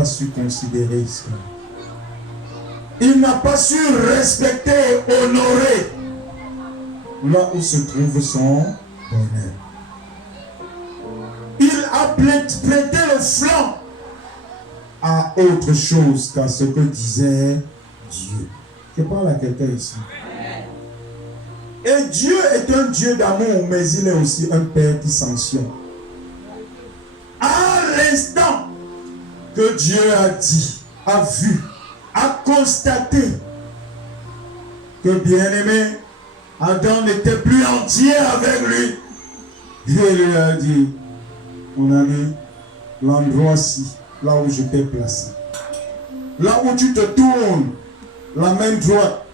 pas su considérer cela. Il n'a pas su respecter et honorer là où se trouve son bonheur. Il a prêté le flanc à autre chose qu'à ce que disait Dieu. Je parle à quelqu'un ici. Et Dieu est un Dieu d'amour, mais il est aussi un Père qui sanctionne. À l'instant que Dieu a dit, a vu, a constaté que bien-aimé, Adam n'était plus entier avec lui, Dieu lui a dit, mon ami, l'endroit-ci, là où je t'ai placé, là où tu te tournes, la main droite,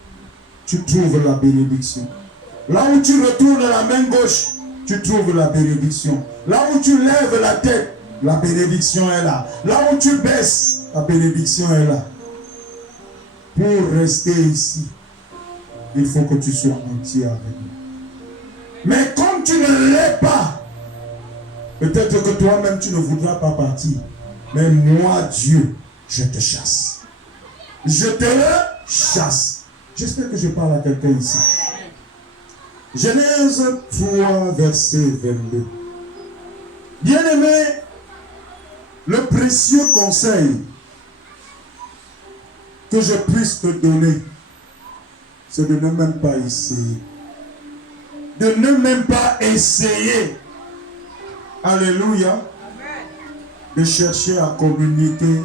tu trouves la bénédiction. Là où tu retournes la main gauche, tu trouves la bénédiction. Là où tu lèves la tête, la bénédiction est là. Là où tu baisses, la bénédiction est là. Pour rester ici, il faut que tu sois entier avec nous. Mais comme tu ne l'es pas, peut-être que toi-même tu ne voudras pas partir. Mais moi, Dieu, je te chasse. Je te chasse. J'espère que je parle à quelqu'un ici. Genèse 3, verset 22. Bien-aimé, le précieux conseil que je puisse te donner, c'est de ne même pas essayer. De ne même pas essayer. Alléluia. De chercher à communiquer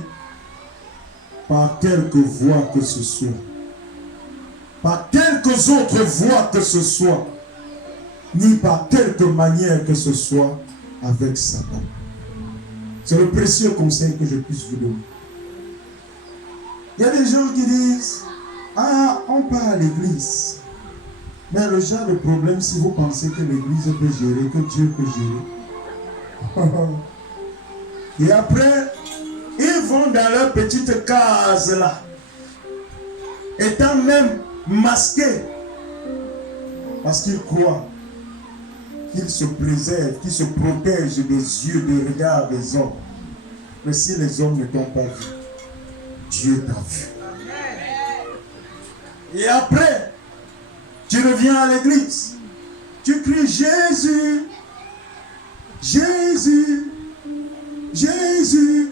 par quelque voie que ce soit. Par quelques autres voies que ce soit. Ni par quelque manière que ce soit avec Satan. C'est le précieux conseil que je puisse vous donner. Il y a des gens qui disent, ah, on part à l'église. Mais le genre de problème, si vous pensez que l'église peut gérer, que Dieu peut gérer. Et après, ils vont dans leur petite case là. Étant même masqués. Parce qu'ils croient qu'ils se préservent, qu'ils se protègent des yeux, des regards des hommes. Mais si les hommes ne t'ont pas vu, Dieu t'a vu. Et après, tu reviens à l'église. Tu cries Jésus, Jésus, Jésus.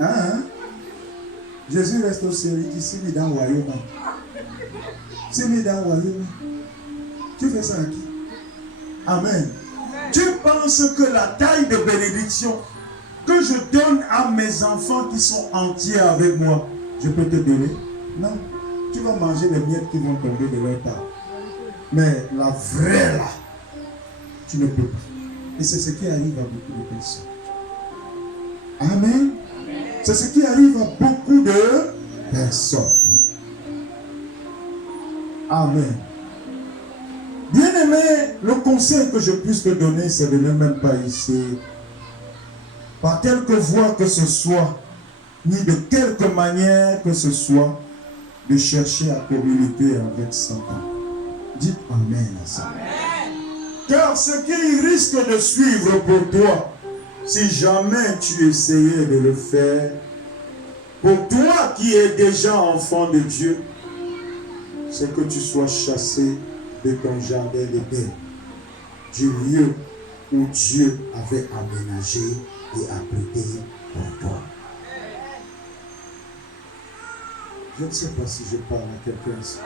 Hein? Jésus reste au ciel, il dit, si mis dans le royaume. Si mis dans le royaume. Tu fais ça à qui? Amen. Tu penses que la taille de bénédiction que je donne à mes enfants qui sont entiers avec moi, je peux te donner? Non. Tu vas manger les miettes qui vont tomber de leur table. Mais la vraie là, tu ne peux pas. Et c'est ce qui arrive à beaucoup de personnes. Amen. C'est ce qui arrive à beaucoup de personnes. Amen. Bien-aimé, le conseil que je puisse te donner, c'est de ne même pas essayer, par quelque voie que ce soit, ni de quelque manière que ce soit, de chercher à communiquer avec Satan. Dites Amen à ça. Amen. Car ce qui risque de suivre pour toi, si jamais tu essayais de le faire, pour toi qui es déjà enfant de Dieu, c'est que tu sois chassé de ton jardin d'Éden, du lieu où Dieu avait aménagé et abrité pour toi. Je ne sais pas si je parle à quelqu'un ici.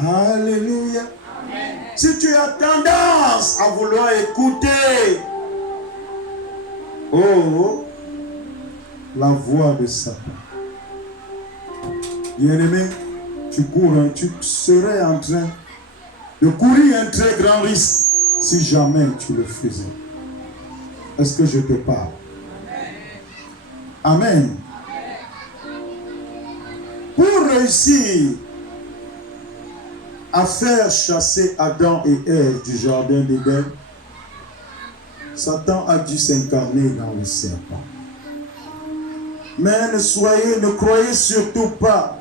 Alléluia. Amen. Si tu as tendance à vouloir écouter la voix de Satan, bien-aimé, tu serais en train de courir un très grand risque si jamais tu le faisais. Est-ce que je te parle? Amen. Pour réussir à faire chasser Adam et Ève du jardin d'Éden, Satan a dû s'incarner dans le serpent. Mais ne croyez surtout pas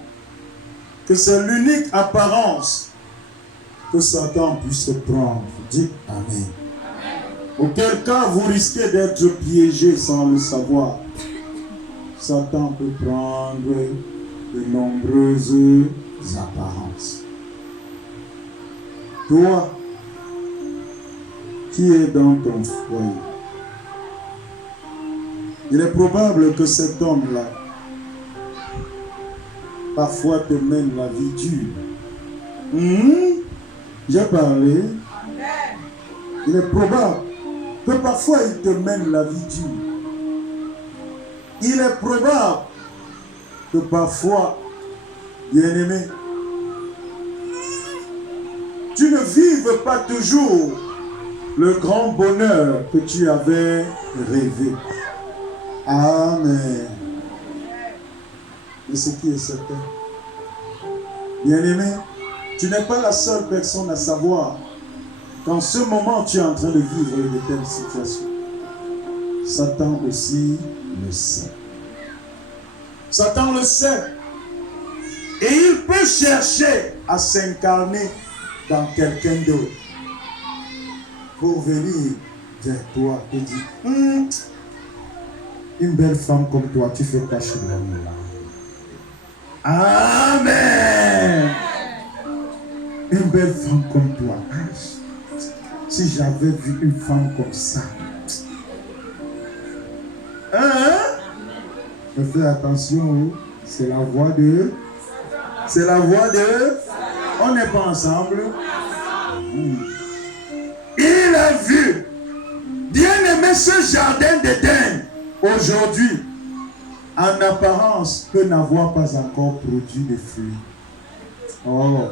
que c'est l'unique apparence que Satan puisse prendre. Dites Amen. Auquel cas vous risquez d'être piégé sans le savoir. Satan peut prendre de nombreuses apparences. Toi, qui es dans ton foyer, il est probable que cet homme-là parfois te mène la vie dure. J'ai parlé. Il est probable que parfois il te mène la vie dure. Il est probable que parfois, bien-aimé, tu ne vives pas toujours le grand bonheur que tu avais rêvé. Amen. Mais ce qui est certain, bien-aimé, tu n'es pas la seule personne à savoir qu'en ce moment tu es en train de vivre de telles situations. Satan aussi le sait. Satan le sait. Et il peut chercher à s'incarner dans quelqu'un d'autre pour venir vers toi et dire une belle femme comme toi, tu fais pas chez l'homme là. Amen. Une belle femme comme toi. Si j'avais vu une femme comme ça. Mais fais attention, c'est la voix de... C'est la voix de... On n'est pas ensemble. Il a vu. Bien aimé ce jardin d'Éden. Aujourd'hui, en apparence, peut n'avoir pas encore produit de fruits. Oh.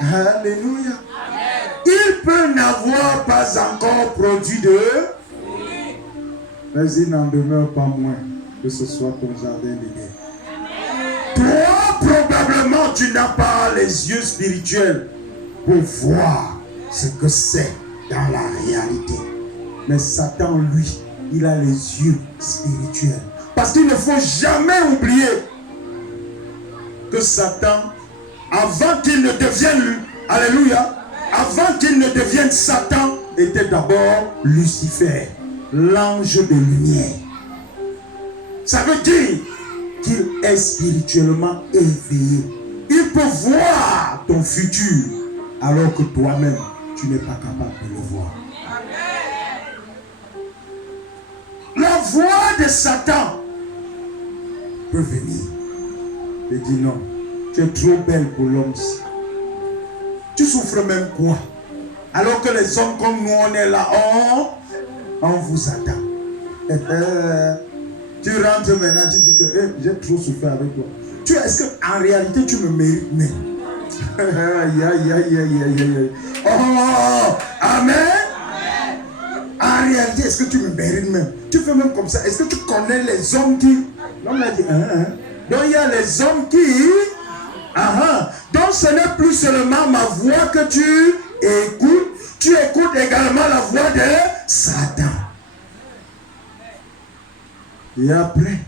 Alléluia. Il peut n'avoir pas encore produit de fruits. Mais il n'en demeure pas moins que ce soit ton jardin d'Éden. Toi, probablement, tu n'as pas les yeux spirituels pour voir ce que c'est dans la réalité. Mais Satan, lui, il a les yeux spirituels. Parce qu'il ne faut jamais oublier que Satan, avant qu'il ne devienne, alléluia, avant qu'il ne devienne Satan, était d'abord Lucifer, l'ange de lumière. Ça veut dire qu'il est spirituellement éveillé. Il peut voir ton futur, alors que toi-même, tu n'es pas capable de le voir. La voix de Satan peut venir et dire non, tu es trop belle pour l'homme-ci. Tu souffres même quoi? Alors que les hommes comme nous, on est là, on vous attend. Tu rentres maintenant, tu dis que j'ai trop souffert avec toi. Est-ce qu'en réalité, tu me mérites même? Oh, amen. En réalité, est-ce que tu me mérites même? Tu fais même comme ça. Est-ce que tu connais les hommes qui... L'homme a dit, Donc il y a les hommes qui... Donc ce n'est plus seulement ma voix que tu écoutes. Tu écoutes également la voix de Satan. Et après,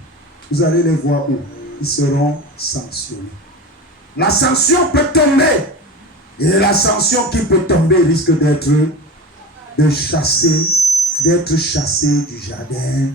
vous allez les voir où? Ils seront sanctionnés. La sanction peut tomber. Et la sanction qui peut tomber risque d'être chassé du jardin